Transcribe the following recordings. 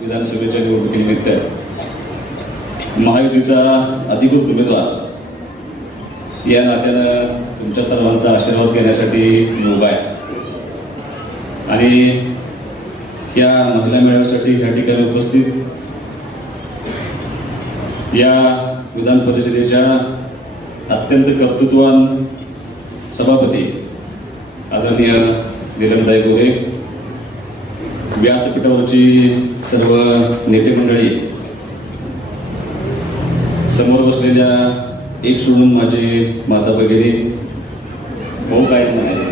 विधानसभेच्या निवडणुकीनिमित्त महायुतीचा अधिकृत उमेदवार या नात्यानं तुमच्या सर्वांचा आशीर्वाद घेण्यासाठी उभा आहे आणि या महिला मेळाव्यासाठी या ठिकाणी उपस्थित या विधान परिषदेच्या अत्यंत कर्तृत्ववान सभापती आदरणीय नीलमताई गोरे, व्यासपीठावरची सर्व नेते मंडळी, समोर बसलेल्या एक सोडून माझे माता भगिनी, भाऊ काय म्हणाले,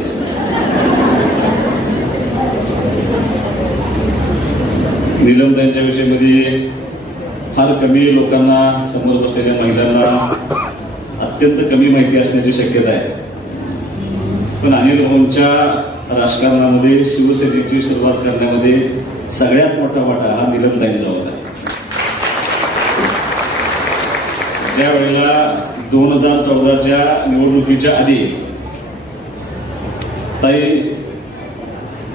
नीलमताईंच्या विषयामध्ये फार कमी लोकांना, समोर बसलेल्या महिलांना अत्यंत कमी माहिती असण्याची शक्यता आहे. पण अनिल भाऊंच्या राजकारणामध्ये शिवसेनेची सुरुवात करण्यामध्ये सगळ्यात मोठा वाटा हा नीलमताईंचा होता. ज्या वेळेला 2014च्या निवडणुकीच्या आधी ताई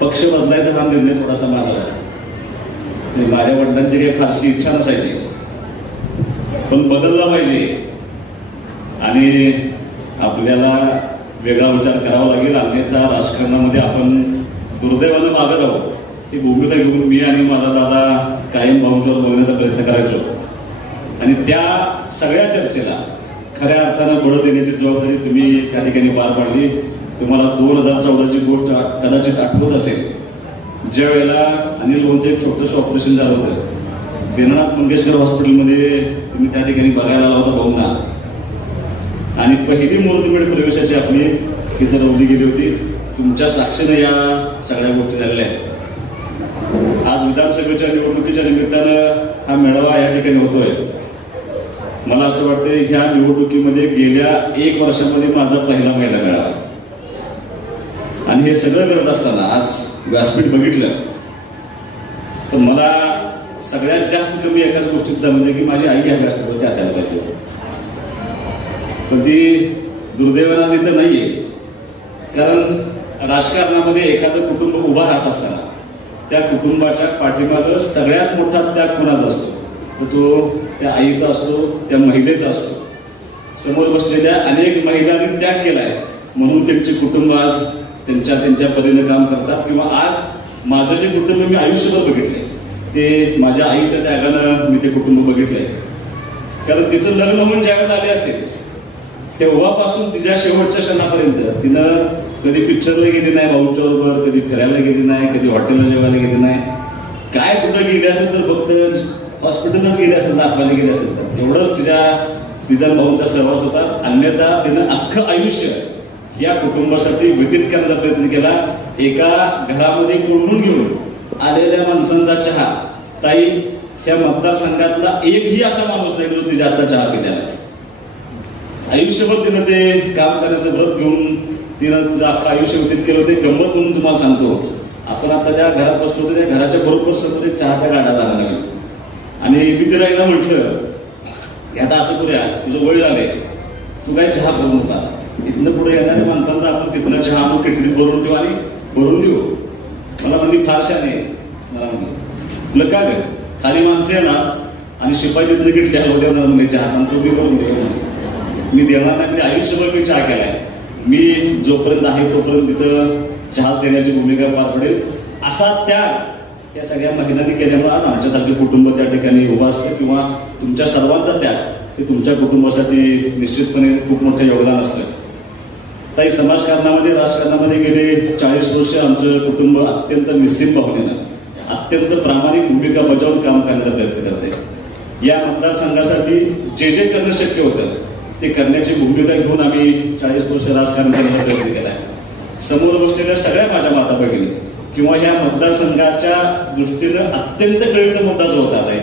पक्ष बदलायचा हा निर्णय थोडासा माझा होता. माझ्या वडिलांची काही फारशी इच्छा नसायची, पण बदलला पाहिजे आणि आपल्याला वेगळा विचार करावा लागेल, अन्यथा राजकारणामध्ये आपण दुर्दैवानं मागे राहू ही भूमिका घेऊन मी आणि माझा दादा कायम भाऊंच्यावर बोलण्याचा प्रयत्न करायचो. आणि त्या सगळ्या चर्चेला खऱ्या अर्थानं बळ देण्याची जबाबदारी तुम्ही त्या ठिकाणी पार पाडली. तुम्हाला 2014ची गोष्ट कदाचित आठवत असेल, ज्या वेळेला अनिल भाऊंचं एक छोटंसं ऑपरेशन झालं होतं, दीनानाथ मंगेशकर हॉस्पिटलमध्ये तुम्ही त्या ठिकाणी बघायला आला होता भाऊंना, आणि पहिली मुहूर्तमेढ प्रवेशाची आपली तिथे रवली गेली होती. तुमच्या साक्षीने या सगळ्या गोष्टी झालेल्या आहेत. आज विधानसभेच्या निवडणुकीच्या निमित्तानं हा मेळावा या ठिकाणी होतोय. मला असं वाटतं ह्या निवडणुकीमध्ये गेल्या 1 वर्षामध्ये माझा पहिला महिला मेळावा, आणि हे सगळं करत असताना आज व्यासपीठ बघितलं तर मला सगळ्यात जास्त कमी एकाच गोष्टीत जाणवलं की माझी आई या व्यासपीठावरती असायला पाहिजे. पण ती दुर्दैवानं इथं नाहीये, कारण राजकारणामध्ये एखादं कुटुंब उभा राहत असताना त्या कुटुंबाच्या पाठीमागं सगळ्यात मोठा त्याग कोणाचा असतो, तर तो त्या आईचा असतो, त्या महिलेचा असतो. समोर बसलेल्या अनेक महिलांनी त्याग केलाय म्हणून त्यांचे कुटुंब आज त्यांच्या परीने काम करतात. किंवा आज माझं जे कुटुंब मी आयुष्यभर बघितलंय ते माझ्या आईच्या त्यागानं मी ते कुटुंब बघितलंय. कारण तिचं लग्न होऊन ज्यावेळेला आले असेल तेव्हापासून तिच्या शेवटच्या क्षणापर्यंत तिनं कधी पिक्चरला गेली नाही भाऊच्या बरोबर, कधी फिरायला गेली नाही, कधी हॉटेलला जेवायला गेली नाही, काय कुठं गेली असेल तर फक्त हॉस्पिटलच गेली असेल, दाखवायला गेली असेल तर एवढंच तिचा भाऊंचा सहवास होता. अन्यथा तिनं अख्खं आयुष्य या कुटुंबासाठी व्यतीत करण्याचा प्रयत्न केला. एका घरामध्ये कोंडून घेऊन आलेल्या माणसांचा चहा, ताई ह्या मतदारसंघातला एकही असा माणूस नाही जो तिच्या आता चहा पिल्याला. आयुष्यभर तिनं ते काम करण्याचं व्रत घेऊन तिनं अख्खं आयुष्य व्यतीत केलं. ते गंमत म्हणून तुम्हाला सांगतो, आपण आता ज्या घरात बसलो होतो त्या घराच्या बरोबर समोर एक चहाच्या गाड्या जायला लागल्या. आणि मी तिला एकदा म्हटलं आता असं करूया, तुझं वय झालंय, तू काय चहा करून होता, इथनं पुढे येणाऱ्या माणसांचा आपण तिथनं चहा आणून किटलीत भरून ठेवू आणि भरून देऊ. मला म्हणली फार छान आहे. मला म्हणलं का ग, खाली माणसं येणार आणि शिपाई तिथनं किटली हलवून येणार म्हणजे चहा सांगतो मी करून देऊ. मी देणार नाही, म्हणजे आयुष्यभर मी चहा केलाय, मी जोपर्यंत आहे तोपर्यंत तिथं चहा देण्याची भूमिका पार पडेल असा त्याग या सगळ्या महिलांनी केल्यामुळे आज आमच्यासारखे कुटुंब त्या ठिकाणी उभं असतं, किंवा तुमच्या सर्वांचा त्याग हे तुमच्या कुटुंबासाठी निश्चितपणे खूप मोठं योगदान असतं. ताई, समाजकारणामध्ये राजकारणामध्ये गेले 40 वर्ष आमचं कुटुंब अत्यंत निश्चित भावनेनं अत्यंत प्रामाणिक भूमिका बजावून काम करण्याचा प्रयत्न करते. या मतदारसंघासाठी जे जे करणं शक्य होतं ते करण्याची भूमिका घेऊन आम्ही 40 वर्ष राजकारण करण्याचा प्रयत्न केला आहे. समोर बसलेल्या सगळ्या माझ्या माता भगिनी किंवा या मतदारसंघाच्या दृष्टीनं अत्यंत कळीचा मुद्दा जो होता आहे,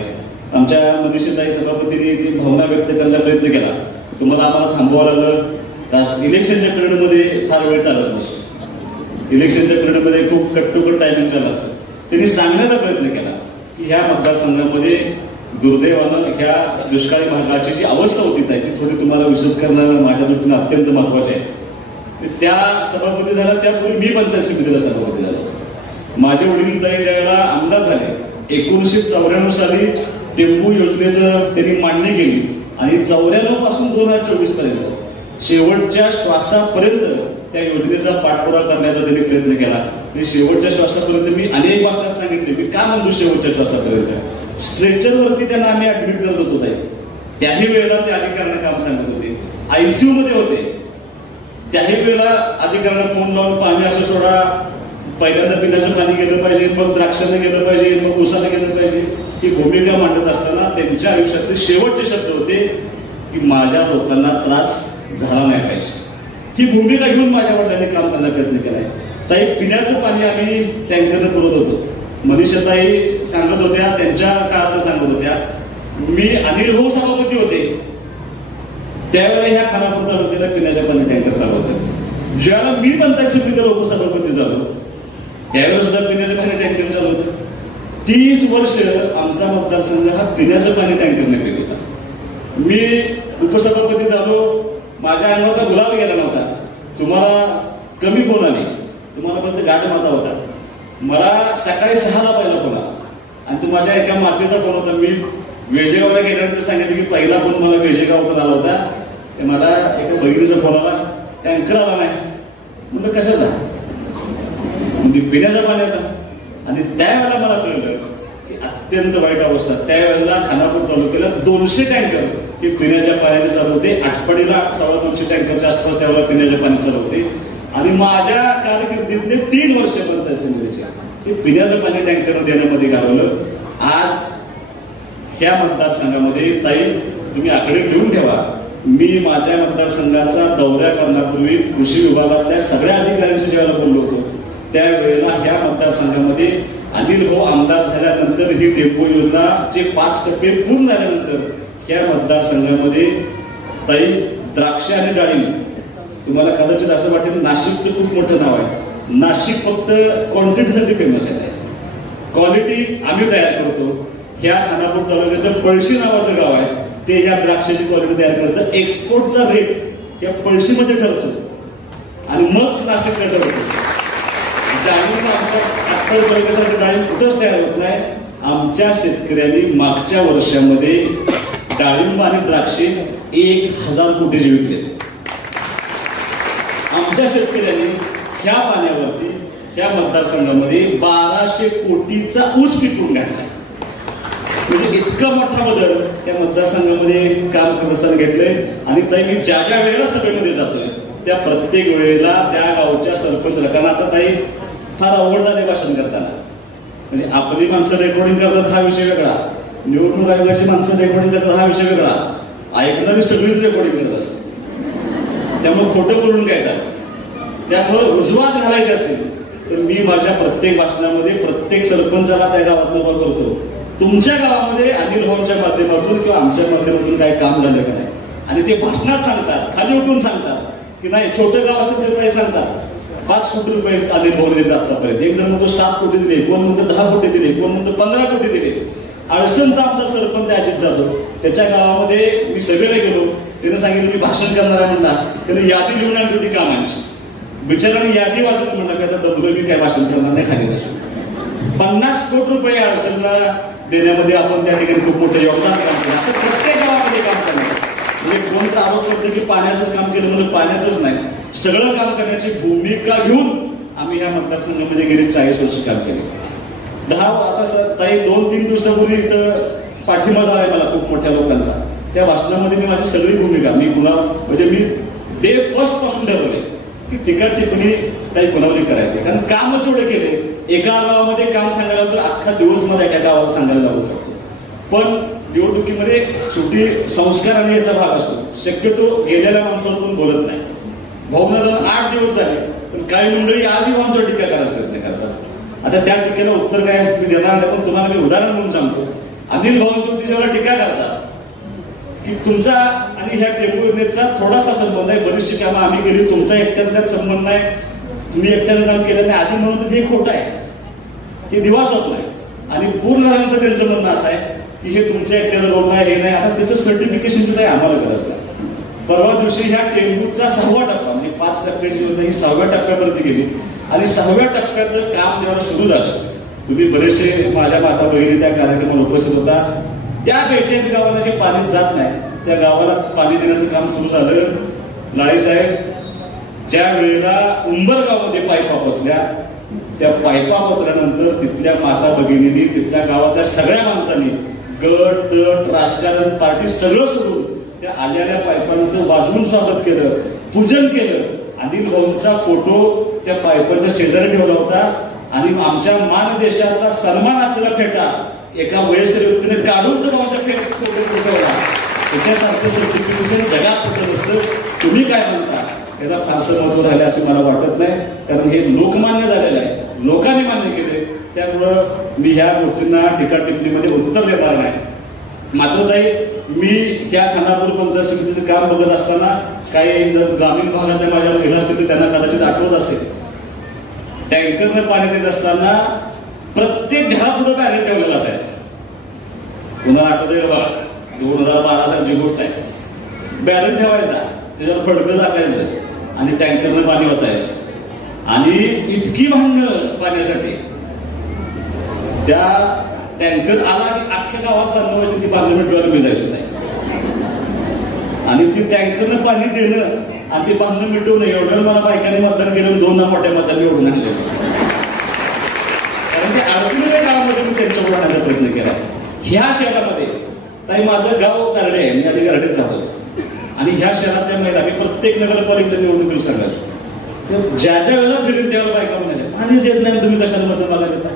आमच्या मनीषाताई सभापतींनी ती भावना व्यक्त करण्याचा प्रयत्न केला. तुम्हाला आम्हाला थांबवावं लागलं. इलेक्शनच्या पिरियडमध्ये फार वेळ चालत नसतो, इलेक्शनच्या पिरियडमध्ये खूप कट टायमिंग चालत असतं. त्यांनी सांगण्याचा प्रयत्न केला की ह्या मतदारसंघामध्ये दुर्दैवानं ह्या दुष्काळी भागाची जी अवस्था होती ती थोडी तुम्हाला विशद करणं माझ्या दृष्टीनं अत्यंत महत्वाचे आहे. त्या सभापती झाला त्यापूर्वी मी पंचायत समितीला सभापती झालो. माझे वडील ताई ज्या वेळेला आमदार झाले 1994 साली टेंबू योजनेचं त्यांनी मांडणी केली आणि 94 पासून 2024 पर्यंत शेवटच्या श्वासापर्यंत त्या योजनेचा पाठपुरावा करण्याचा त्यांनी प्रयत्न केला. शेवटच्या श्वासापर्यंत मी अनेक भाषणात सांगितले, मी का म्हणतो शेवटच्या श्वासापर्यंत, स्ट्रेचरवरती त्यांना आम्ही ऍडमिट करत होतो ताई, त्याही वेळेला ते अधिकाऱ्यांना काम सांगत होते. आयसीयू मध्ये होते त्याही वेळेला अधिकाऱ्यांना फोन लावून पाणी असं सोडा, पहिल्यांदा पिण्याचं पाणी गेलं पाहिजे, मग द्राक्षानं गेलं पाहिजे, मग उसानं गेलं पाहिजे. ही भूमिका मांडत असताना त्यांच्या आयुष्यातले शेवटचे शब्द होते की माझ्या लोकांना त्रास झाला नाही पाहिजे. ही भूमिका घेऊन माझ्या वडिलांनी काम करण्याचा प्रयत्न केलाय. ताई, पिण्याचं पाणी आम्ही टँकरनं पुरवत होतो. मनीषाताई सांगत होत्या, त्यांच्या काळात सांगत होत्या, मी अनिल भाऊ सभापती होते त्यावेळेला ह्या खानापूर तालुक्याला पिण्याच्या पाणी टँकर चालवतं. ज्यावेळेला मी पंचायत समितीला उपसभापती झालो त्यावेळेला सुद्धा पिण्याचं पाणी टँकर चालू होतं. 30 वर्ष आमचा मतदारसंघ हा पिण्याचं पाणी टँकरने पित होता. मी उपसभापती झालो, माझ्या अंगाचा गुलाब गेला नव्हता. तुम्हाला कमी फोन आली, तुम्हाला फक्त गाठ माता होता. मला सकाळी 6ला पहिला फोन आला आणि तो माझ्या एका मातेचा फोन होता. मी वेजेगावला गेल्यानंतर सांगितलं की पहिला फोन मला वेजेगावचा आला होता. मला एका बहिणीचा फोन आला, टँकर आला नाही. म्हणजे कशाचा, म्हणजे पिण्याच्या पाण्याचा. आणि त्यावेळेला मला कळलं की अत्यंत वाईट अवस्था. त्यावेळेला खानापूर तालुक्याला 200 टँकर हे पिण्याच्या पाण्याचे चालू होते. आठवडीला 250 टँकरच्या आसपास त्यावेळेला पिण्याच्या पाणी चालू होते. आणि माझ्या कारकिर्दीतले 3 वर्ष पंचायत समितीचे हे पिण्याचं पाणी टँकर देण्यामध्ये घालवलं. आज ह्या मतदारसंघामध्ये ताई, तुम्ही आकडे घेऊन ठेवा, मी माझ्या मतदारसंघाचा दौरा करण्यापूर्वी कृषी विभागातल्या सगळ्या अधिकाऱ्यांशी ज्यावेळेला बोललो होतो त्यावेळेला ह्या मतदारसंघामध्ये अनिल भाऊ आमदार झाल्यानंतर ही टेम्पो योजना जे 5% पूर्ण झाल्यानंतर ह्या मतदारसंघामध्ये ताई द्राक्ष आणि डाळिंब, तुम्हाला कदाचित असं वाटेल नाशिकचं खूप मोठं नाव आहे. नाशिक फक्त क्वांटिटीसाठी फेमस आहे. क्वालिटी आम्ही तयार करतो. ह्या खानापूर तालुक्यात पळशी नावाचं गाव आहे, ते ह्या द्राक्षाची क्वालिटी तयार करतं. एक्सपोर्टचा रेट या पळशीमध्ये ठरतो आणि मग नाशिकला ठरतो. त्यामुळे आमच्या आत्तापर्यंत डाळिंब कुठंच तयार होत नाही. आमच्या शेतकऱ्यांनी मागच्या वर्षामध्ये डाळिंब आणि द्राक्षे 1000 कोटीचे विकले. आमच्या शेतकऱ्यांनी ह्या पाण्यावरती ह्या मतदारसंघामध्ये 1200 कोटीचा ऊस पिकवून घातला. म्हणजे इतका मोठा बदल त्या मतदारसंघामध्ये काम करत असताना घेतलंय. आणि ताई, मी ज्या ज्या वेळेला सभेमध्ये जातोय त्या प्रत्येक वेळेला त्या गावच्या सरपंच लोकांना, आता ताई फार अवघड झाले भाषण करताना, म्हणजे आपली माणसं रेकॉर्डिंग करतात हा विषय वेगळा, निवडणूक आयोगाची माणसं रेकॉर्डिंग करतात हा विषय वेगळा, ऐकणारी सगळीच रेकॉर्डिंग करत असतात. त्यामुळे खोटं बोलून काय झालं. त्यामुळे रुजवात घालायची असेल तर मी माझ्या प्रत्येक भाषणामध्ये प्रत्येक सरपंचाला त्या गावात उभा करतो, तुमच्या गावामध्ये अनिल भाऊंच्या माध्यमातून किंवा आमच्या माध्यमातून काय काम झालं का नाही. आणि ते भाषणात सांगतात, खाली उठून सांगतात की नाही, छोटं गाव असेल तर काही सांगतात 5 कोटी रुपये अनिल भाऊ दिले आतापर्यंत. एक जण म्हणतो 7 कोटी दिले, कोण म्हणतो 10 कोटी दिले, कोण म्हणतो 15 कोटी दिले. अडसणचा आमचा सरपंच अजित जाधव, त्याच्या गावामध्ये मी सगळ्याला गेलो, त्यानं सांगितलं की भाषण करणारा म्हणला, त्याने यादी लिहून आणली होती कामांची. बिचाराने यादी वाचत म्हणला की आता दबलो की काय भाषण करणार नाही, खाली बसून. 50 कोटी रुपये अडचणला देण्यामध्ये आपण त्या ठिकाणी खूप मोठं योगदान काम केलं. आता प्रत्येक गावामध्ये काम करणार म्हणजे कोण तर आरोप करतो की पाण्याचं काम केलं म्हणजे पाण्याचंच नाही, सगळं काम करण्याची भूमिका घेऊन आम्ही या मतदारसंघामध्ये गेली 40 वर्ष काम केले. 10 आता ताई 2-3 दिवसापूर्वी इथं पाठिंबा झालाय मला खूप मोठ्या लोकांचा. त्या भाषणामध्ये मी माझी सगळी भूमिका मी पुन्हा म्हणजे मी डे फर्स्ट पासून ठरवले की टीका टिप्पणी काही कुणावरी करायची, कारण कामच एवढे केले. एका गावामध्ये काम सांगायला तर अख्खा दिवस मला एका गावाला सांगायला लागू शकतो, पण निवडणुकीमध्ये शेवटी संस्कार आणि याचा भाग असतो. शक्यतो गेलेल्या माणसावर पण बोलत नाही. भाऊना जाऊन 8 दिवस झाले, पण काही मंडळी आजही आमच्यावर टीका करायचा प्रयत्न करतात. आता त्या टीकेला उत्तर काय मी देणार नाही, पण तुम्हाला मी उदाहरण म्हणून सांगतो. अनिल भाऊंची जेव्हा टीका करतात की तुमचा आणि ह्या टेम्पो योजनेचा थोडासा संबंध आहे, बरीचशी कामं आम्ही केली, तुमचा एकट्याचा संबंध नाही, तुम्ही एकट्याने काम केलं नाही, आधी म्हणून हे खोटं आहे, हे दिवास होत नाही. आणि पूर्ण झाल्यानंतर त्यांचं म्हणणं असं आहे की हे तुमच्या एकट्याला रोग नाही, हे नाही. आता त्याचं सर्टिफिकेशनचं काही आम्हाला गरज नाही. परवा दिवशी ह्या टेम्पोचा 6वा टप्पा म्हणजे 5 टप्प्याची योजना ही 6व्या टप्प्यापर्यंत गेली आणि 6व्या टप्प्याचं काम जेव्हा सुरू झालं, तुम्ही बरेचसे माझ्या माता भगिनी त्या कार्यक्रमाला उपस्थित होता. त्या 42 गावाला जे पाणी जात नाही त्या गावाला पाणी देण्याचं काम सुरू झालं. लाळे साहेब ज्या वेळेला उंबरगावमध्ये पाईपा पोचल्या, त्या पाईपा पोचल्यानंतर तिथल्या माता भगिनींनी, तिथल्या गावातल्या सगळ्या माणसांनी गट तट राजकारण पार्टी सगळं सोडून त्या आलेल्या पाईपांचं वाजवून स्वागत केलं, पूजन केलं. अनिल भाऊंचा फोटो त्या पाईपाच्या शेजारी ठेवला होता आणि आमच्या मान देशाचा सन्मान असलेला फेटा एका वयस्कर व्यक्तीने काढून तर आमच्या फोटो ठेवला. त्याच्यासारखं सर्टिफिकेशन जगात कुठं नसतं. तुम्ही काय म्हणता त्याला फारसं महत्व राहिलं असं मला वाटत नाही, कारण हे लोकमान्य झालेलं आहे, लोकांनी मान्य केले. त्यामुळं मी ह्या गोष्टींना टीका टिप्पणीमध्ये उत्तर देणार नाही. मात्र ताई मी ह्या खानापूर पंचायत समितीचं काम बघत असताना काही ग्रामीण भागातल्या माझ्या महिला असतील तर त्यांना कदाचित आठवत असेल, टँकरनं पाणी देत असताना प्रत्येक घरापुढे बॅरेट ठेवलेला असायचा. पुन्हा आठवतंय बघा 2012 सालची गोष्ट आहे. बॅरेट ठेवायचा, त्याच्यावर फडकं टाकायचं आणि टँकरनं पाणी ओतायचं आणि इतकी भांडणं पाण्यासाठी. त्या टँकर आला की अख्ख्या गावात बांधणं ती बांधणं मिटवायला मिळायचं नाही आणि ती टँकरनं पाणी देणं आणि ती बांधणं मिटवणं एवढं मला बायकांनी मतदान केलं, 2 मोठ्या मतदान एवढून आणले. कारण ते अडचणीच्या गावामध्ये मी त्यांच्यावर आणण्याचा प्रयत्न केला. ह्या शहरामध्ये ताई माझं गाव गारडे आहे, मी आधी गारडेत राहतो आणि ह्या शहरातल्या महिला मी प्रत्येक नगरपालिकेच्या निवडणुकीला सांगायचो, ज्या वेळेला फिरून त्यावेळेला बायका म्हणायच्या पाणीच येत नाही, तुम्ही कशाला मतदान मला देता,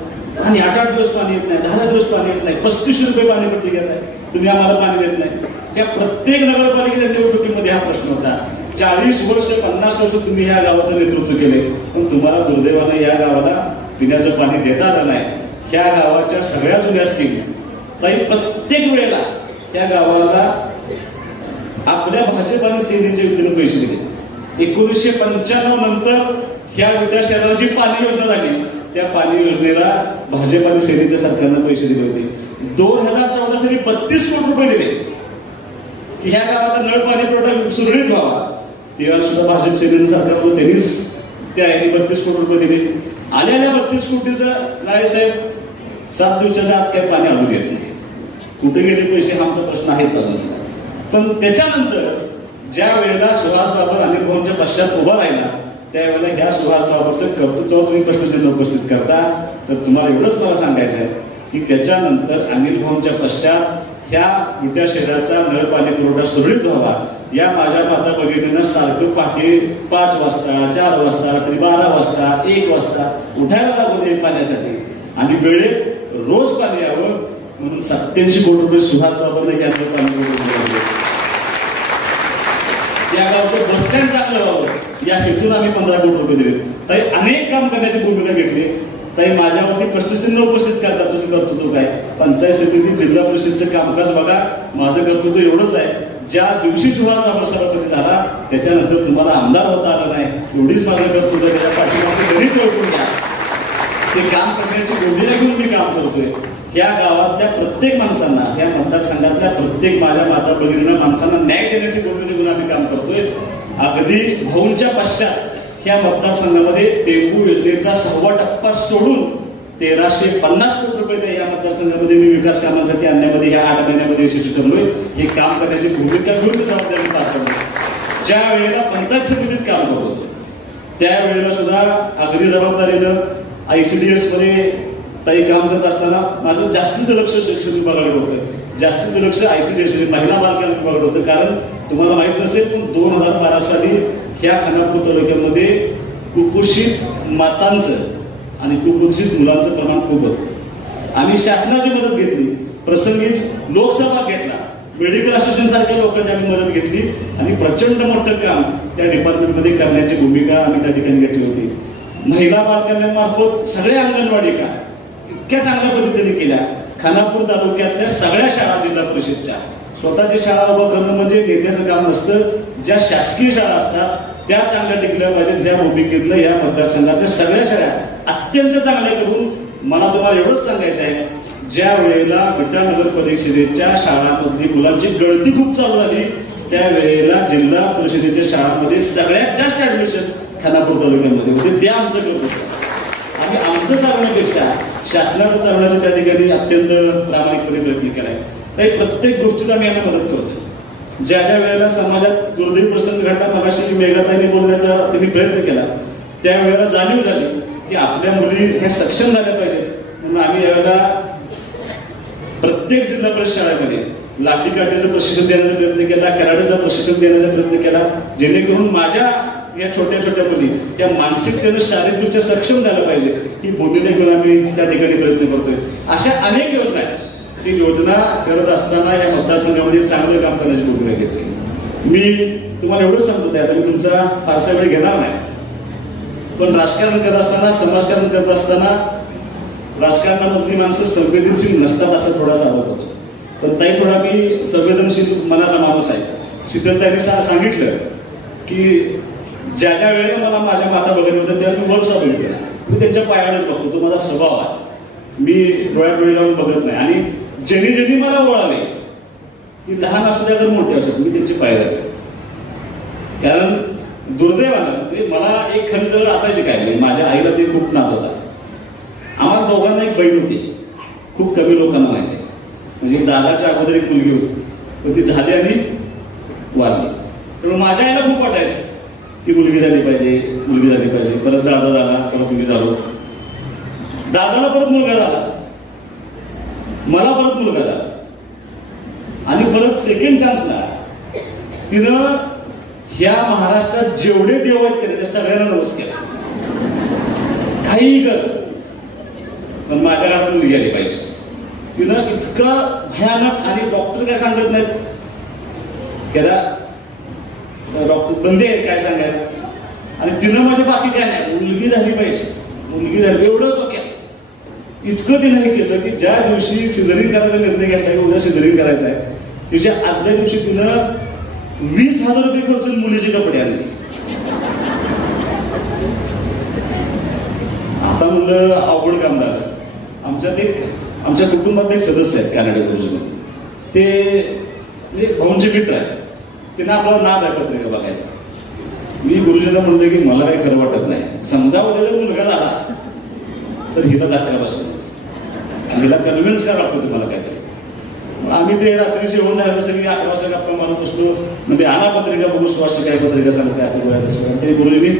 आणि 8-8 दिवस पाणी येत नाही, 10 दिवस पाणी येत नाही, 35 रुपये पाणीपट्टी घेताय, तुम्ही आम्हाला पाणी देत नाही. त्या प्रत्येक नगरपालिकेच्या निवडणुकीमध्ये हा प्रश्न होता. 40 वर्ष 50 वर्ष तुम्ही ह्या गावाचं नेतृत्व केले, पण तुम्हाला दुर्दैवाने या गावाला पिण्याचं पाणी देता आलं नाही. ह्या गावाच्या सगळ्या जुन्या असतील ताई प्रत्येक वेळेला त्या गावाला आपल्या भाजप आणि सेनेच्या युतीने पैसे दिले. 1995 नंतर ह्या मोठ्या शहराला जी पाणी योजना झाली त्या पाणी योजनेला भाजप आणि सेनेच्या सरकारनं पैसे दिले होते. 2014 साली 32 कोटी रुपये दिले की ह्या गावाचा नळ पाणी पुरवठा सुरळीत व्हावा. तेव्हा सुद्धा भाजप सेनेचं सरकार होतं, त्यांनीच त्या 32 कोटी रुपये दिले. आलेल्या 32 कोटीचं लाळे साहेब 7 दिवसाच्या आत काही पाणी अजून येत नाही. कुठे गेले पैसे हा आमचा प्रश्न आहे चालू. पण त्याच्यानंतर ज्या वेळेला सुहास बाबर अनिल भाऊंच्या पश्चात उभा राहिला त्यावेळेला ह्या सुहास बाबरचं कर्तृत्व तुम्ही प्रश्नचिन्ह उपस्थित करता. तर तुम्हाला एवढंच मला सांगायचं आहे की त्याच्यानंतर अनिल भाऊंच्या पश्चात ह्या मोठ्या शहराचा नळ पाणी पुरवठा सुरळीत व्हावा या माझ्या माता भगिनींना सारखं पहाटे 5 वाजता 4 वाजता रात्री 12 वाजता 1 वाजता उठायला लागू नये पाण्यासाठी आणि वेळेत रोज पाणी यावं म्हणून 87 कोटी रुपये सुहास बाबरने या पाणी या गावचं बस स्टँड चांगलं व्हावं या हेतून आम्ही 15 कोटी रुपये दिले. ताई अनेक काम करण्याची भूमिका घेतली. ताई माझ्यावरती प्रश्नचिन्ह उपस्थित करतात तुझं कर्तृत्व काय. पंचायत समिती जिल्हा परिषदचं कामकाज बघा, माझं कर्तृत्व एवढंच आहे. ज्या दिवशी सुहास बाबर सभापती झाला त्याच्यानंतर तुम्हाला आमदार होता आलं नाही, एवढीच माझं करतो. त्याच्या पाठीमागचे गणित ओळखून घ्या. ते काम करण्याची गोडीला घेऊन मी काम करतोय. या गावातल्या प्रत्येक माणसांना, या मतदारसंघातल्या प्रत्येक माझ्या माता भगिनींना माणसांना न्याय देण्याची गोडी घेऊन आम्ही काम करतोय. अगदी भाऊंच्या पश्चात या मतदारसंघामध्ये टेंबू योजनेचा 6वा टप्पा सोडून 1350 कोटी रुपये या मतदारसंघामध्ये मी विकास कामांसाठी आणण्यामध्ये या 8 महिन्यामध्ये यशस्वी ठरलोय. हे काम करण्याची भूमिका घेऊन मी जबाबदारी पार पडलो. ज्या वेळेला पंचायत समितीत काम करत होतो त्यावेळेला सुद्धा अगदी जबाबदारीनं ICDS मध्ये काही काम करत असताना माझं जास्तीचं लक्ष शिक्षण विभागाकडे होतं, जास्तीचं लक्ष ICDS मध्ये महिला बालकल्याण विभागाकडे होतं. कारण तुम्हाला माहित नसेल पण 2012 साली ह्या खानापूर तालुक्यामध्ये कुपोषित मातांचं आणि कुपोषित मुलांचं प्रमाण खूप होतं. आम्ही शासनाची मदत घेतली, प्रसंगी लोकसभा घेतला, मेडिकल असोसिएशन सारख्या लोकांची आम्ही मदत घेतली आणि प्रचंड मोठं काम त्या डिपार्टमेंटमध्ये करण्याची भूमिका आम्ही त्या ठिकाणी घेतली होती. महिला बालकल्याण मार्फत सगळ्या अंगणवाडी का इतक्या चांगल्या पद्धतीने केल्या. खानापूर तालुक्यातल्या सगळ्या शाळा जिल्हा परिषदच्या स्वतःची शाळा उभं करणं म्हणजे नेत्याचं काम नसतं. ज्या शासकीय शाळा असतात त्या चांगल्या टिकल्या पाहिजेत. ज्या भूमिकेतलं या मतदारसंघातल्या सगळ्या शाळा अत्यंत चांगल्या करून मला तुम्हाला एवढंच सांगायचं आहे, ज्या वेळेला विठानगर परिषदेच्या शाळांमधली मुलांची गळती खूप चालू झाली त्यावेळेला जिल्हा परिषदेच्या शाळांमध्ये सगळ्यात जास्त ऍडमिशन खानापूर तालुक्यामध्ये होते. ते आमचं करत होतं. आम्ही आमचं चालवण्यापेक्षा शासनाचं चालवण्याचा त्या ठिकाणी अत्यंत प्रामाणिकपणे प्रयत्न केलाय. काही प्रत्येक गोष्टीत आम्ही यांना मदत करतो. ज्या ज्या वेळेला समाजात दुर्दैवी प्रसंग घडला, मगाशी मेघाताईने बोलण्याचा त्यांनी प्रयत्न केला, त्यावेळेला जाणीव झाली की आपल्या मुली ह्या सक्षम झाल्या पाहिजेत. म्हणून आम्ही यावेळेला प्रत्येक जिल्हा परिषद शाळेमध्ये लाठी काठीचं प्रशिक्षण देण्याचा प्रयत्न केला, कराटेचा प्रशिक्षण देण्याचा प्रयत्न केला, जेणेकरून माझ्या या छोट्या छोट्या मुली त्या मानसिकतेनं शारीरिकदृष्ट्या सक्षम झालं पाहिजे ही भूमिका घेऊन आम्ही त्या ठिकाणी प्रयत्न करतोय. अशा अनेक योजना आहेत. ती योजना करत असताना या मतदारसंघामध्ये चांगलं काम करण्याची भूमिका घेतली. मी तुम्हाला एवढंच सांगतो आता मी तुमचा फारसा वेळ घेणार नाही, पण राजकारण करत असताना, समाजकारण करत असताना राजकारणामधली माणसं संवेदनशील नसतात असं थोडासा आरोप होतो. पण ताई थोडा मी संवेदनशील मनाचा माणूस आहे. शीतलताईंनी सांगितलं की ज्या ज्या वेळेला मला माझ्या माता बघत होत्या त्यावेळी मी वरचा बघितला, मी त्यांच्या पायावरच बघतो. तो माझा स्वभाव आहे. मी डोळ्यात डोळे लावून बघत नाही. आणि ज्यांनी ज्यांनी मला वळाले की लहान असू द्या तर मोठे असू मी त्यांचे पाय लागले. कारण दुर्दैवानं मला एक खंत असायची काय नाही, माझ्या आईला ते खूप नात होता. आम्हाला दोघांना एक बहीण होती, खूप कमी लोकांना माहिती. म्हणजे दादाच्या अगोदर एक मुलगी होती पण ती झाली आणि वारली. तर माझ्या आईला खूप वाटायचं की मुलगी झाली पाहिजे, मुलगी झाली पाहिजे. परत दादा झाला, परत मुलगी झालो, दादाला परत मुलगा झाला, मला परत मुलगा झाला आणि परत सेकंड चान्सला तिनं ह्या महाराष्ट्रात जेवढे देव आहेत केले त्या सगळ्यांना नवस केला. काहीही कर पण माझ्या घरात मुलगी आली पाहिजे. तिनं इतकं भयानक, आणि डॉक्टर काय सांगत नाहीत त्याला, डॉक्टर बंदे आहेत काय सांगायचं, आणि तिनं म्हणजे बाकी काय नाही, मुलगी झाली पाहिजे, मुलगी झाली एवढं डोक्यात. इतकं तिनं हे केलं की ज्या दिवशी सिझरिंग करायचा निर्णय घेतला की उद्या सिझरिंग करायचा आहे तिच्या आदल्या दिवशी तिनं 20,000 रुपये खर्च मुलीचे कपडे आणले. आता म्हणलं अवघड काम झालं. आमच्या कुटुंबात एक सदस्य आहेत कॅनडा गुरुजी, ते भाऊंचे मित्र आहेत. त्यांना आपला नाद आहे पत्रिका बघायचा. मी गुरुजींना म्हणलं की मला काही खरं वाटत नाही, समजा उद्या जर मुलगा झाला तर हिला दाखला बसतो, हिला कन्व्हिन्स करा वाटतो तुम्हाला काहीतरी. आम्ही ते रात्री जेवण झालं सगळी 11 वाजता गप्पा मारत बसलो. म्हणजे आला पत्रिका बघू, सुवास काय पत्रिका सांगते असं गोळ्या. ते गुरुजींनी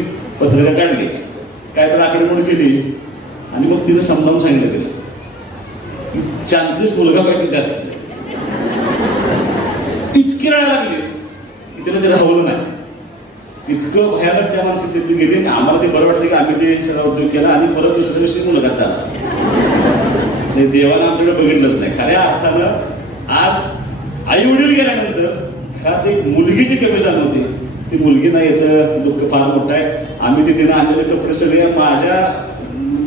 पत्रिका काढली, काय तर आकडेमोड केली आणि मग तिनं समजावून सांगितलं तिला चान्सेस मुलगा पाहिजे जास्त. इतकी रडायला लागली की तिला ते राहवलं नाही. इतकं भयानक त्या माणसात तिथली गेली. आम्हाला ते बरं वाटतं की आम्ही ते सगळा उद्योग केला आणि परत दुसऱ्या दिवशी मुलगा झाला. देवाला आमच्याकडे बघितलंच नाही. खऱ्या अर्थानं आज आई वडील गेल्यानंतर घरात एक मुलगीची कमी झाली होती. ती मुलगी नाही याचं दुःख फार मोठं आहे. आम्ही तिथे आणलेले कपडे सगळे माझ्या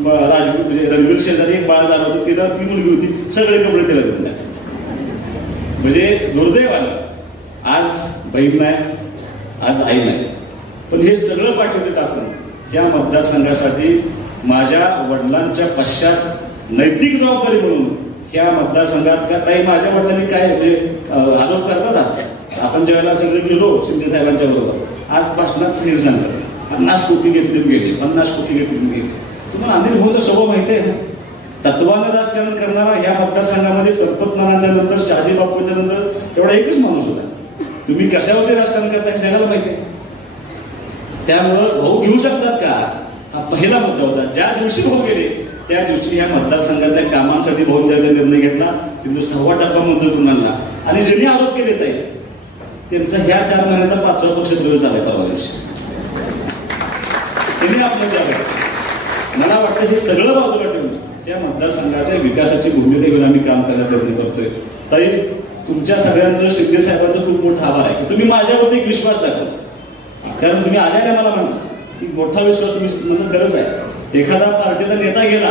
म्हणजे रणवीर शेजारी एक बाळ झालं होतं, तिला ती मुलगी होती, सगळे कपडे तिला घेऊन. म्हणजे दुर्दैवानं आज बहीण नाही, आज आई नाही, पण हे सगळं पाठवते टाकून या मतदारसंघासाठी माझ्या वडिलांच्या पश्चात नैतिक जबाबदारी म्हणून ह्या मतदारसंघात का काही माझ्या वडिलांनी काय आरोप करतात. आज आपण ज्यावेळेला सगळे गेलो शिंदे साहेबांच्या बरोबर, आज भाषणात सगळे सांगतात 50 कोटी घेतले गेले, 50 कोटी घेतले गेले. तुम्हाला अनिल भाऊचा स्वभाव माहिती आहे ना, तत्वानं राजकारण करणारा ह्या मतदारसंघामध्ये संपत नानांच्या शहाजी बापूंच्या नंतर तेवढा एकच माणूस होता. तुम्ही कशावरती राजकारण करता हे जगाला माहिती आहे. त्यामुळं भाऊ घेऊ शकतात का, हा पहिला मुद्दा होता. ज्या दिवशी भाऊ गेले त्या दिवशी या मतदारसंघातल्या कामांसाठी भाऊ ज्याचा निर्णय घेतला तिथून 6वा टप्पा मंजूर करून आणला. आणि ज्यांनी आरोप केले ताई त्यांचा ह्या 4 महिन्याचा 5वा पक्ष दिवस झालाय परवा दिवशी. त्यांनी आपलं जग मला वाटतं हे सगळं बाजूला ठेवून त्या मतदारसंघाच्या विकासाची भूमिका घेऊन आम्ही काम करायला प्रयत्न करतोय. ताई तुमच्या सगळ्यांचं शिंदे साहेबांचं खूप मोठा आभार आहे की तुम्ही माझ्यावरती एक विश्वास दाखवला. कारण तुम्ही आल्याने मला म्हणा की मोठा विश्वास तुम्ही म्हणून गरज आहे. एखादा पार्टीचा नेता गेला,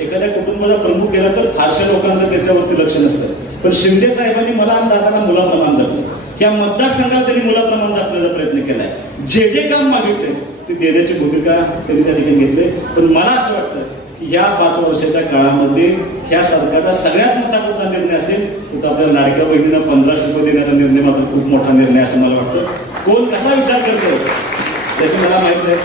एखाद्या कुटुंबाचा प्रमुख गेला तर फारशा लोकांचं त्याच्यावरती लक्ष नसतं. पण शिंदे साहेबांनी मला आणि दादांना मुलाप्रमाण जपलं. या मतदारसंघात त्यांनी मुलाप्रमाण जपण्याचा प्रयत्न केलाय. जे जे काम मागितले ते देण्याची भूमिका त्यांनी त्या ठिकाणी घेतली. पण मला असं वाटतं की या 5 वर्षाच्या काळामध्ये ह्या सरकारचा सगळ्यात मोठा कुठला निर्णय असेल तर आपल्या लाडक्या बहिणींना 1500 रुपये देण्याचा निर्णय मात्र खूप मोठा निर्णय असं मला वाटतं. कोण कसा विचार करतो त्याचं मला माहित नाही.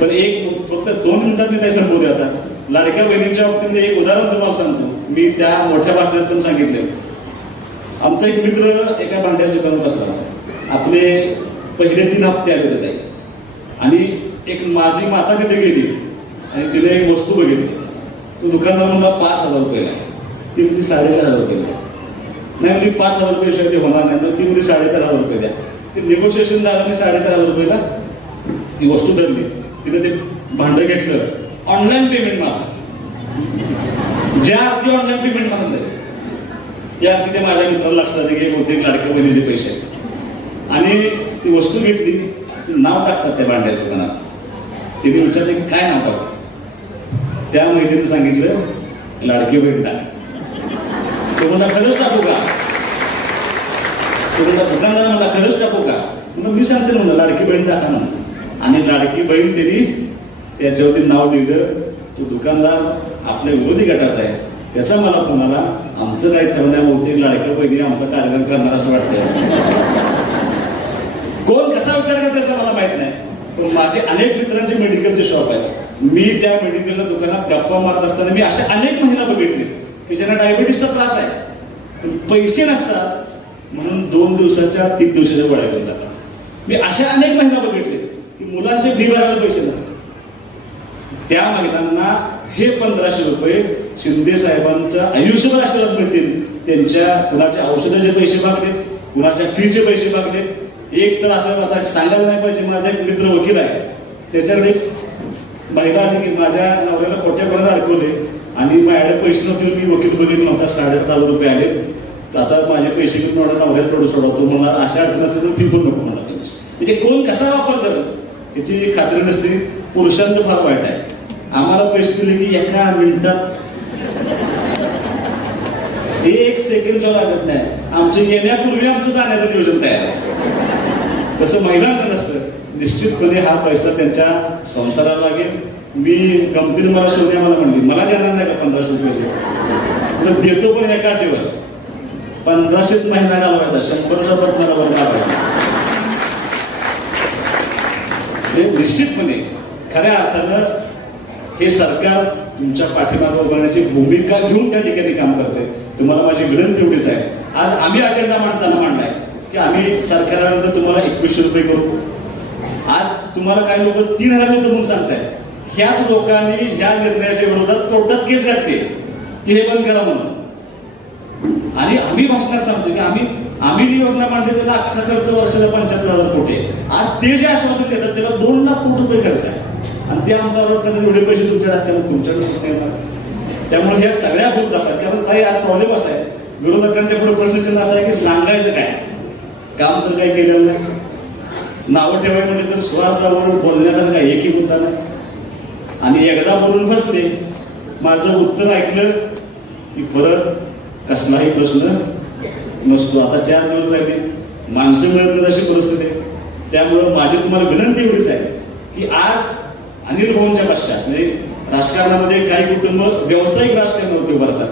पण एक फक्त 2 मिनिटात मी नाही संपवू दे. आता लाडक्या बहिणींच्या बाबतीत एक उदाहरण तुम्हाला सांगतो. मी त्या मोठ्या भाषणात पण सांगितले. आमचा एक मित्र एका भांड्याच्या दुकानात बसला. आपले पहिले 3 हप्ते आले होते आणि एक माझी माता तिथे गेली आणि तिने एक वस्तू बघितली. तो दुकानदार म्हणला 5,000 रुपयाला. ती म्हणजे 4,500 रुपये. नाही म्हणजे 5,000 रुपये होणार नाही. ती म्हणजे 4,500 रुपये द्या. ते निगोशिएशन झालं आणि 4,500 रुपयाला ती वस्तू धरली. तिने ते भांडं घेतलं. ऑनलाईन पेमेंट मारलं. ज्या अर्थी ऑनलाईन पेमेंट मारलं त्या अर्थी ते माझ्या मित्राला लक्षात आलं की बहुतेक लाडक्या बहिणीचे पैसे आणि ती वस्तू घेतली. नाव टाकतात त्या भांड्याच्या दुकानात. तिने विचारले की काय नाव टाकतात. त्या महिलेने सांगितलं लाडकी बहीण टाक. तो म्हणला खरंच टाकू का. तो म्हणला दुकानदार म्हणला खरंच टाकू का. म्हणून मी सांगते म्हणलं लाडकी बहीण टाका म्हणून. आणि लाडकी बहीण त्यांनी त्याच्यावरती नाव लिहिलं. तो दुकानदार आपल्या विरोधी गटाचा आहे. त्याचा मला तुम्हाला आमचं काय ठरवल्या बहुतेक लाडक्या बहिणी आमचा कार्यक्रम करणार असं वाटतंय. कोण कसा विचार करत त्याचा मला माहित नाही. पण माझे अनेक मित्रांचे मेडिकलचे शॉप आहेत. मी त्या मेडिकलच्या दुकानात गप्पा मारत असताना मी अशा अनेक महिला बघितले की ज्यांना डायबिटीसचा त्रास आहे पण पैसे नसतात म्हणून 2 दिवसाच्या 3 दिवसाच्या गोळ्या घेऊन जातात. मी अशा अनेक महिला बघितले की मुलांचे फी भरायला पैसे नसतात. त्या महिलांना हे 1500 रुपये शिंदे साहेबांचं आयुष्यभर आशीर्वाद मिळतील. त्यांच्या कुणाच्या औषधाचे पैसे मागले, कुणाच्या फीचे पैसे मागले. एक तर असं आता सांगायला नाही पाहिजे. माझा एक मित्र वकील आहे. त्याच्याकडे महिला आली की माझ्या नवऱ्याला खोट्यापर्यंत अडकवले आणि माझ्याकडे पैसे नव्हते. मी वकील बघितलं नव्हता. 7,500 रुपये आले. तर आता माझे पैसे घेऊन मला नवऱ्याला थोडं सोडवतो. मला अशा अडचण असेल तर फी पण नको म्हणा. म्हणजे कोण कसा वापर करत याची खात्री नसते. पुरुषांचं फार वाईट आहे. आम्हाला पैसे दिले की एका मिनिटात 1 सेकंड लागत नाही. आमच्या येण्यापूर्वी आमचं जाण्याचं नियोजन तयार असतं. तसं महिलांचं नसतं. निश्चितपणे हा पैसा त्यांच्या संसाराला लागेल. मी गमतीने मला सोन्या मला म्हणली मला देणार नाही का 1500 रुपये देतो पण एका आठवड्यावर 1500 महिना घालवायचा 100चा पटणारा वर्ग घालवायचा. निश्चितपणे खऱ्या अर्थानं हे सरकार तुमच्या पाठीमागे उभारण्याची भूमिका घेऊन त्या ठिकाणी काम करते. तुम्हाला माझी विनंती एवढीच आहे. आज आम्ही अजेंडा मांडताना मांडलाय की आम्ही सरकारानंतर तुम्हाला 2100 रुपये करू. आज तुम्हाला काही लोक 3000 देतो म्हणून सांगताय. ह्याच लोकांनी ह्या निर्णयाच्या विरोधात कोर्टात केस घातली की हे बंद करा म्हणून. आणि आम्ही भाषणात सांगतो की आम्ही जी योजना मांडली त्याला अख्खा खर्च वर्षाला 75,000 कोटी. आज ते जे आश्वासन देतात त्याला 2 लाख कोटी रुपये खर्च आहे. आणि ते आमदार एवढे पैसे तुमच्या टाकतात तुमच्याकडे येणार. त्यामुळे या सगळ्या भूल दाखवतात. कारण काही आज प्रॉब्लेम असा आहे विरोधकांच्या पुढे प्रश्नचिन्ह असं आहे की सांगायचं काय काम तर काही केलेलं नाही. नावं ठेवाय म्हणजे तर श्वासदावर बोलण्याचा काय एकही मुद्दा नाही. आणि एकदा बोलून बसले माझं उत्तर ऐकलं की परत कसलाही प्रश्न नसतो. आता 4 दिवस झाले, माणसं मिळत नाही अशी परिस्थिती आहे. त्यामुळं माझी तुम्हाला विनंती एवढीच आहे की आज अनिल भाऊंच्या पश्चात म्हणजे राजकारणामध्ये काही कुटुंब व्यावसायिक राजकारणावरती उभं राहतात,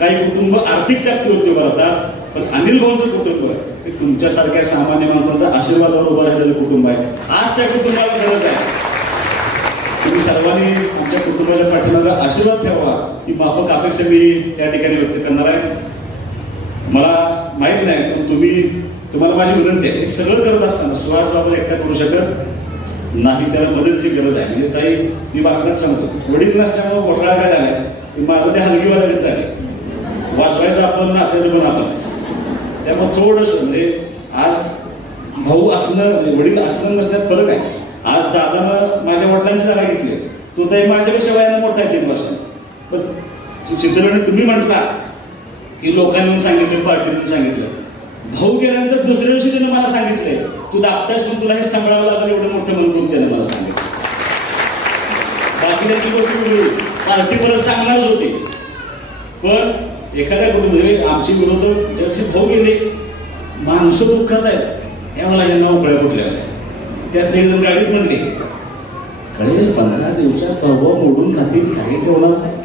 काही कुटुंब आर्थिक ताकदीवरती उभं राहतात, पण अनिल भाऊंचं कुटुंब हे तुमच्यासारख्या सामान्य माणसांचा आशीर्वादावर उभं राहिलेलं कुटुंब आहे. आज त्या कुटुंबाला गरज आहे. तुम्ही सर्वांनी आमच्या कुटुंबाच्या पाठीमागे आशीर्वाद ठेवा ही माफक अपेक्षा मी या ठिकाणी व्यक्त करणार आहे. मला माहित नाही पण तुम्हाला माझी विनंती आहे, सगळं करत असताना सुहास बाबा एकटा करू शकत नाही, त्याला मदतीची गरज आहे. म्हणजे ताई मी बाळाला सांगतो, वडील नसल्यामुळे घोटाळा काय झाला की माझं ते हलगीवाल्याच झाले, वाजवायचं आपण, नाचायचं पण आपण. त्यामुळे थोडंसं म्हणजे आज भाऊ असणं वडील असणं नसण्यात फरक आहे. आज दादानं माझ्या वडिलांची जागा घेतली, तो ताई माझ्यापेक्षा वयानं मोठा आहे 3 वर्ष. पण चित्रपट तुम्ही म्हटला की लोकांनी सांगितलं, पार्टीने सांगितलं, भाऊ गेल्यानंतर दुसऱ्या दिवशी त्यानं मला सांगितलंय तू दाबतास पण तुला हे सांभाळावं लागेल एवढं मोठं म्हणून त्यानं मला सांगितलं. बाकी त्यांची गोष्टी पार्टी परत सांगणारच होती, पण एखाद्या कुटुंब आमची विरोधक ज्याची भाऊ गेले, माणसं दुःखात आहेत, त्यावेळेला यांना उकळ्या कुठल्या त्यात एक जण गाडीत म्हणले कळेल 15 दिवसात भाऊ मोडून खातील, काही ठेवणार नाही.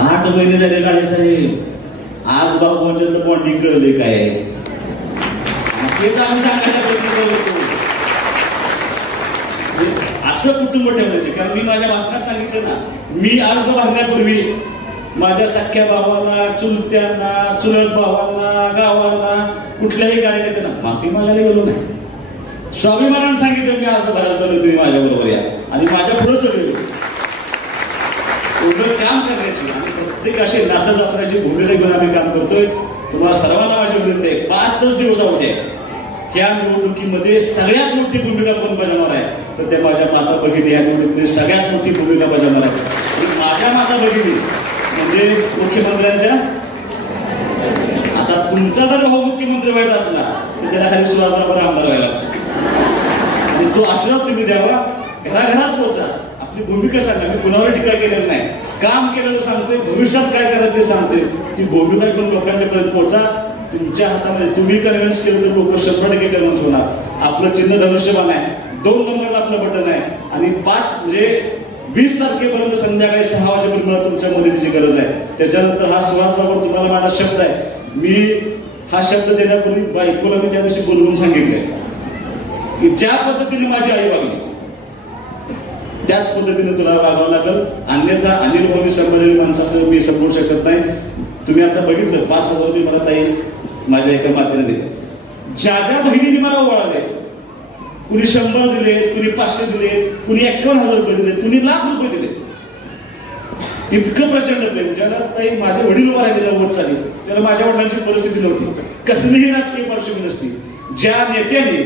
8 महिने झाले काळे साहेब, आज बाबूंच्या बॉन्डिंग कळले काय तेच आम्ही सांगायला प्रयत्न करतो. असं कुटुंब ठेवायचे. कारण मी माझ्या भाषणात सांगितलं ना, मी अर्ज भरण्यापूर्वी माझ्या सख्या भावांना, चुलत्यांना, चुलत भावांना, गावांना, कुठल्याही कार्यकर्त्यांना माफी मागायला गेलो नाही. स्वाभिमानाने सांगितलं मी अर्ज भरायला चालू, तुम्ही माझ्या बरोबर या आणि माझ्या पुढे सगळे काम करण्याची आणि प्रत्येक अशी नातं जपण्याची भूमिका घेऊन आम्ही काम करतोय. तुम्हाला सर्वांना माझी विनंती आहे, 5च दिवस होते त्या निवडणुकीमध्ये सगळ्यात मोठी भूमिका कोण बजावणार आहे तर ते माझ्या माता भगिनी या निवडणुकीमध्ये सगळ्यात मोठी भूमिका बजावणार आहे. माझ्या माता भगिनी म्हणजे मुख्यमंत्र्यांच्या, आता तुमचा जर मुख्यमंत्री व्हायचा असला तर त्याला खाली सुहासबाबा आमदार व्हायला आणि तो आशीर्वाद तुम्ही द्यावा, घराघरात पोहोचा, आपली भूमिका सांगा. मी कुणावर टीका केलेलं नाही, काम केलेलं सांगतोय, भविष्यात काय करायचं ते सांगतोय. ती भूमिका घेऊन लोकांच्या पर्यंत पोहोचा. तुमच्या हातामध्ये तुम्ही कन्व्हिन्स केलं तर लोक 100% कन्व्हिन्स होणार. आपलं चिन्ह धनुष्यबाण आहे, 2 नंबरला आपलं बटन आहे आणि 5 म्हणजे 20 तारखेपर्यंत संध्याकाळी 6 वाजेपर्यंत मला तुमच्या मदतीची गरज आहे. त्याच्यानंतर हा सुहासबाबा तुम्हाला माझा शब्द आहे, मी हा शब्द देण्यापूर्वी बायकोला मी त्या दिवशी बोलवून सांगितलंय की ज्या पद्धतीने माझी आई वागली त्याच पद्धतीने तुला वागावं लागेल, अन्यथा अनिल भाऊनी संबंधित माणसासह मी समजू शकत नाही. तुम्ही आता बघितलं 5,000 रुपये मला ताई माझ्या एका मातेने दिले. ज्या ज्या बहिणीने मला ओवाळले, कुणी 100 दिले, कुणी 500 दिले, कुणी 51,000 रुपये दिले, कुणी ₹1,00,000 दिले. इतकं प्रचंड प्रेम. ज्याला ताई माझे वडील उभा राहिलेल्या वोट झाली, त्याला माझ्या वडिलांची परिस्थिती नव्हती, कसलीही राजकीय पार्श्वभूमी नसती. ज्या नेत्याने,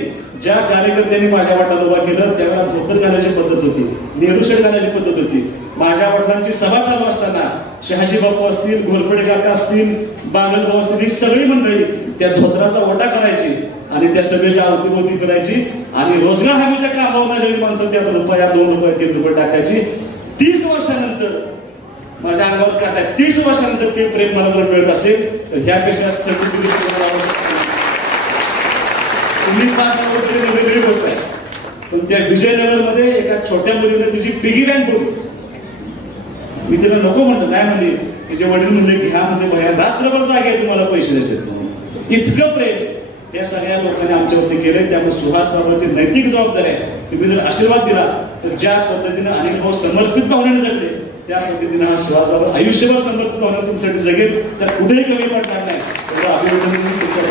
ज्या कार्यकर्त्यांनी माझ्या वडिलांना उभा केलं त्यावेळेला धोतर घालायची पद्धत होती, नेहरू शर्ट घालायची पद्धत होती. माझ्या वडिलांची सभा चालू असताना शहाजी बापू असतील, घोरपडे काका असतील, बांगल भाऊ असतील, ही सगळी मंडळी त्या धोतराचा ओटा करायची आणि त्या सभेच्या अवतीभोवती करायची आणि रोजगार हमीच्या कामावर आलेली माणसं त्यात रुपया, 2 रुपये, 3 रुपये टाकायची. 30 वर्षानंतर माझ्या अंगावर काटा, 30 वर्षानंतर ते प्रेम मला जर मिळत असेल तर ह्यापेक्षा तुम्ही 5,000 रुपये वेगळी गोष्ट आहे. पण त्या विजयनगरमध्ये एका छोट्या मुलीने तिची पिगी बँक ठेवली. मी तिला नको म्हणलं, नाही म्हणले, तिचे वडील म्हणले घ्या म्हणजे भया रात्रभर जागे तुम्हाला पैसे द्यायचे. इतकं प्रेम त्या सगळ्या लोकांनी आमच्यावरती केले. त्यामुळे सुहास बाबांची नैतिक जबाबदारी आहे. तुम्ही जर आशीर्वाद दिला तर ज्या पद्धतीने अनिल भाऊ समर्पित भावनेने जगले त्या पद्धतीने हा सुहास बाबा आयुष्यभर समर्पित भावना तुमच्यासाठी जगेल, तर कुठेही कमी पडणार नाही. अभिवंदन तुमच्या